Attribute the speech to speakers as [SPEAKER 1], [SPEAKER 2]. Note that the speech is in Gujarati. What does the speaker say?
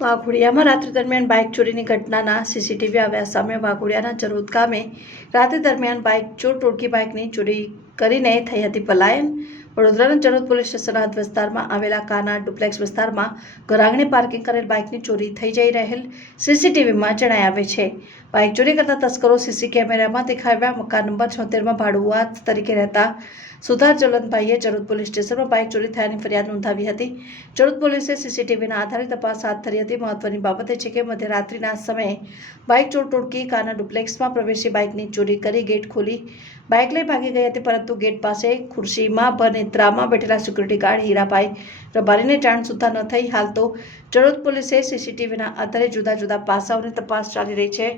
[SPEAKER 1] વાઘોડિયામાં રાત્રિ દરમિયાન બાઇક ચોરીની ઘટનાના સીસીટીવી આવ્યા સામે વાઘોડિયાના ચરોદ ગામે રાત્રિ દરમિયાન બાઇક ચોર ટોળકી બાઇકની ચોરી કરીને થઈ હતી પલાયન. વડોદરાના ચરોદ પોલીસ સ્ટેશન હદ વિસ્તારમાં આવેલા કાના ડુપ્લેક્સ વિસ્તારમાં ઘરાંગણે પાર્કિંગ કરેલ બાઇકની ચોરી થઈ જઈ રહેલ સીસીટીવીમાં જણાઈ આવે છે. બાઇક ચોરી કરતા તસ્કરો સીસી કેમેરામાં દેખાવ્યા. મકાન નંબર છોતેરમાં ભાડુઆત તરીકે રહેતા સુધાર જલનભાઈએ ચરોદ પોલીસ સ્ટેશનમાં બાઇક ચોરી થયાની ફરિયાદ નોંધાવી હતી. ચરોદ પોલીસે સીસીટીવીના આધારે તપાસ હાથ ધરી હતી. મહત્વની બાબત એ છે કે મધ્યરાત્રિના સમયે બાઇક ચોર ટોળકી કાના ડુપ્લેક્સમાં પ્રવેશી બાઇકની ચોરી કરી ગેટ ખોલી બાઇક લઈ ભાગી ગઈ હતી, પરંતુ ગેટ પાસે ખુરશીમાં ભનેત્રામાં બેઠેલા સિક્યુરિટી ગાર્ડ હીરાભાઈ રબારીને જાણ સુદ્ધા ન થઈ. હાલ તો જરોદ પોલીસે સીસીટીવીના આધારે જુદા જુદા પાસાઓની તપાસ ચાલી રહી છે.